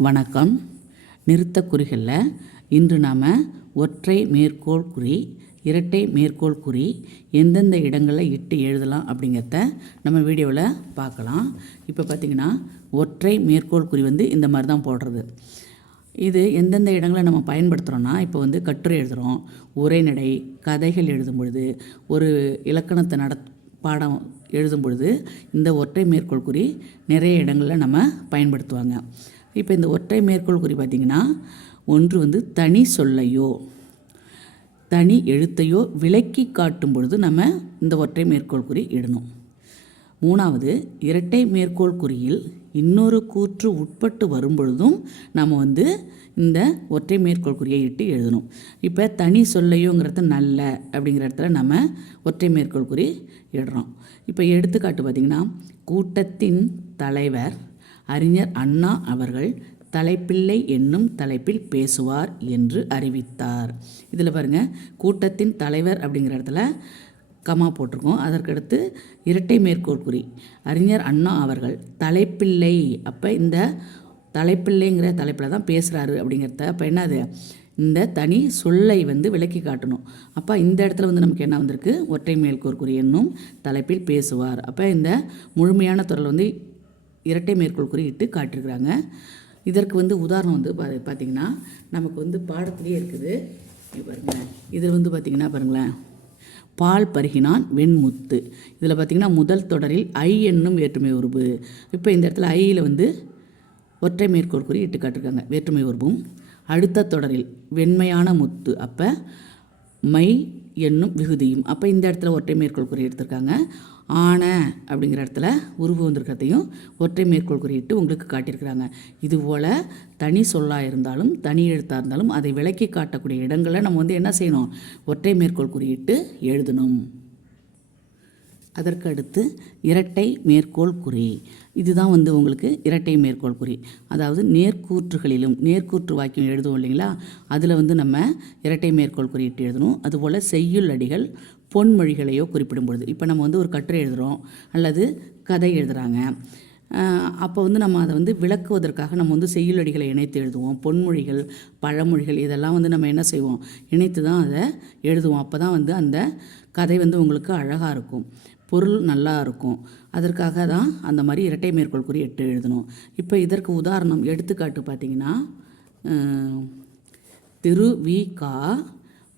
வணக்கம். நிறுத்த குறிகளில் இன்று நாம் ஒற்றை மேற்கோள் குறி இரட்டை மேற்கோள் குறி எந்தெந்த இடங்களில் இட்டு எழுதலாம் அப்படிங்கிறத நம்ம வீடியோவில் பார்க்கலாம். இப்போ பார்த்திங்கன்னா ஒற்றை மேற்கோள் குறி வந்து இந்த மாதிரி தான் போடுறது. இது எந்தெந்த இடங்களை நம்ம பயன்படுத்துகிறோன்னா இப்போ வந்து கட்டுரை எழுதுகிறோம் உரைநடை கதைகள் எழுதும் பொழுது ஒரு இலக்கணத்தை நட பாடம் எழுதும் பொழுது இந்த ஒற்றை மேற்கோள் குறி நிறைய இடங்களில் நம்ம பயன்படுத்துவாங்க. இப்போ இந்த ஒற்றை மேற்கோள் குறி பார்த்திங்கன்னா ஒன்று வந்து தனி சொல்லையோ தனி எழுத்தையோ விளக்கி காட்டும் பொழுது நம்ம இந்த ஒற்றை மேற்கோள் குறி இடணும். மூணாவது இரட்டை மேற்கோள் குறியில் இன்னொரு கூற்று உட்பட்டு வரும்பொழுதும் நம்ம வந்து இந்த ஒற்றை மேற்கோள் குறியை இட்டு எழுதணும். இப்போ தனி சொல்லையோங்கிறது நல்ல அப்படிங்கிற இடத்துல நம்ம ஒற்றை மேற்கோள் குறி இடுறோம். இப்போ எடுத்துக்காட்டு பார்த்திங்கன்னா கூட்டத்தின் தலைவர் அறிஞர் அண்ணா அவர்கள் தலைப்பிள்ளை என்னும் தலைப்பில் பேசுவார் என்று அறிவித்தார். இதில் பாருங்கள் கூட்டத்தின் தலைவர் அப்படிங்கிற இடத்துல கமா போட்டிருக்கோம். அதற்கடுத்து இரட்டை மேற்கோள் குறி அறிஞர் அண்ணா அவர்கள் தலைப்பிள்ளை. அப்போ இந்த தலைப்பிள்ளைங்கிற தலைப்பில் தான் பேசுகிறாரு அப்படிங்கிறத அப்போ என்னது இந்த தனி சொல்லை வந்து விளக்கி காட்டணும். அப்போ இந்த இடத்துல வந்து நமக்கு என்ன வந்திருக்கு? ஒற்றை மேல்கோர்குறி என்னும் தலைப்பில் பேசுவார். அப்போ இந்த முழுமையான தொடர் வந்து இரட்டை மேற்கோள் குறி இட்டு இதற்கு வந்து உதாரணம் வந்து பா பார்த்திங்கன்னா நமக்கு வந்து பாடத்துலேயே இருக்குது. பாருங்களேன் இதில் வந்து பார்த்திங்கன்னா பாருங்களேன். பால் பருகினான் வெண்முத்து. இதில் பார்த்திங்கன்னா முதல் தொடரில் ஐ என்னும் வேற்றுமை உருவு இப்போ இந்த இடத்துல ஐயில் வந்து ஒற்றை மேற்கோள் குறி இட்டு காட்டிருக்காங்க. வேற்றுமை உருவும் அடுத்த தொடரில் வெண்மையான முத்து. அப்போ மை என்னும் விகுதியும். அப்போ இந்த இடத்துல ஒற்றை மேற்கோள் குறி எடுத்திருக்காங்க. ஆன அப்படிங்கிற இடத்துல உருவு வந்திருக்கிறதையும் ஒற்றை மேற்கோள் குறியிட்டு உங்களுக்கு காட்டியிருக்கிறாங்க. இதுபோல் தனி சொல்லாக இருந்தாலும் தனி எழுத்தாக இருந்தாலும் அதை விளக்கி காட்டக்கூடிய இடங்களில் நம்ம வந்து என்ன செய்யணும்? ஒற்றை மேற்கோள் குறியிட்டு எழுதணும். அதற்கு அடுத்து இரட்டை மேற்கோள் குறி. இதுதான் வந்து உங்களுக்கு இரட்டை மேற்கோள் குறி. அதாவது நேர்கூற்றுகளிலும் நேர்கூற்று வாக்கியம் எழுதுவோம் இல்லைங்களா? அதில் வந்து நம்ம இரட்டை மேற்கோள் குறியிட்டு எழுதணும். அதுபோல் செய்யுள் அடிகள் பொன்மொழிகளையோ குறிப்பிடும் பொழுது இப்போ நம்ம வந்து ஒரு கட்டுரை எழுதுகிறோம் அல்லது கதை எழுதுகிறாங்க அப்போ வந்து நம்ம அதை வந்து விளக்குவதற்காக நம்ம வந்து செய்யுளடிகளை இணைத்து எழுதுவோம். பொன்மொழிகள் பழமொழிகள் இதெல்லாம் வந்து நம்ம என்ன செய்வோம்? இணைத்து தான் அதை எழுதுவோம். அப்போ தான் வந்து அந்த கதை வந்து உங்களுக்கு அழகாக இருக்கும். பொருள் நல்லா இருக்கும். அதற்காக தான் அந்த மாதிரி இரட்டை மேற்கோள் குறி எட்டு எழுதணும். இப்போ இதற்கு உதாரணம் எடுத்துக்காட்டு பார்த்தீங்கன்னா திரு வி. கா.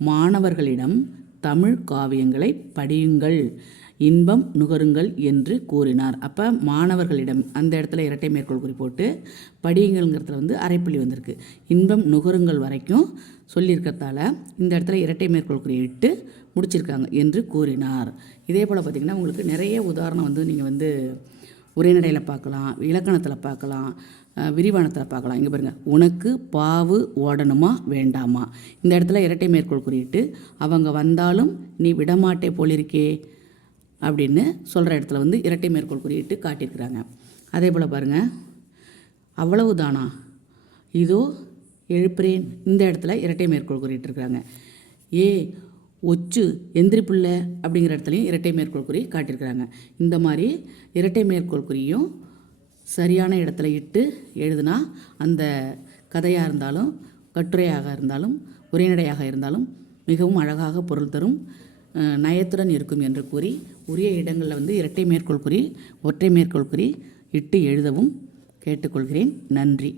மாணவர்களிடம் தமிழ் காவியங்களை படியுங்கள். இன்பம் நுகருங்கள் என்று கூறினார். அப்போ மாணவர்களிடம் அந்த இடத்துல இரட்டை மேற்கோள் குறி போட்டு படியுங்கள்ங்கிறதுல வந்து அரைப்புள்ளி வந்திருக்கு. இன்பம் நுகருங்கள் வரைக்கும் சொல்லியிருக்கிறதால இந்த இடத்துல இரட்டை மேற்கோள் குறி இட்டு முடிச்சிருக்காங்க என்று கூறினார். இதே போல் பார்த்திங்கன்னா உங்களுக்கு நிறைய உதாரணம் வந்து நீங்கள் வந்து உரைநடையில் பார்க்கலாம் இலக்கணத்தில் பார்க்கலாம் விரிவானத்தில் பார்க்கலாம் இங்கே பாருங்கள் உனக்கு பாவு ஓடணுமா வேண்டாமா? இந்த இடத்துல இரட்டை மேற்கோள் குறியிட்டு அவங்க வந்தாலும் நீ விடமாட்டே போலிருக்கே. அப்படின்னு சொல்கிற இடத்துல வந்து இரட்டை மேற்கோள் குறியிட்டு காட்டியிருக்கிறாங்க. அதே போல் பாருங்கள் அவ்வளவுதானா? இதோ எழுப்புறேன். இந்த இடத்துல இரட்டை மேற்கோள் குறியிட்டிருக்கிறாங்க. ஏ ஒச்சு எந்திரிப்புள்ள அப்படிங்கிற இடத்துலையும் இரட்டை மேற்கோள் குறி காட்டியிருக்கிறாங்க. இந்த மாதிரி இரட்டை மேற்கோள் குறியும் சரியான இடத்துல இட்டு எழுதுனா அந்த கதையாக இருந்தாலும் கட்டுரையாக இருந்தாலும் உரைநடையாக இருந்தாலும் மிகவும் அழகாக பொருள் தரும். நயத்துடன் இருக்கும் என்று கூறி உரிய இடங்களில் வந்து இரட்டை மேற்கோள் குறி ஒற்றை மேற்கோள் குறி இட்டு எழுதவும் கேட்டுக்கொள்கிறேன். நன்றி.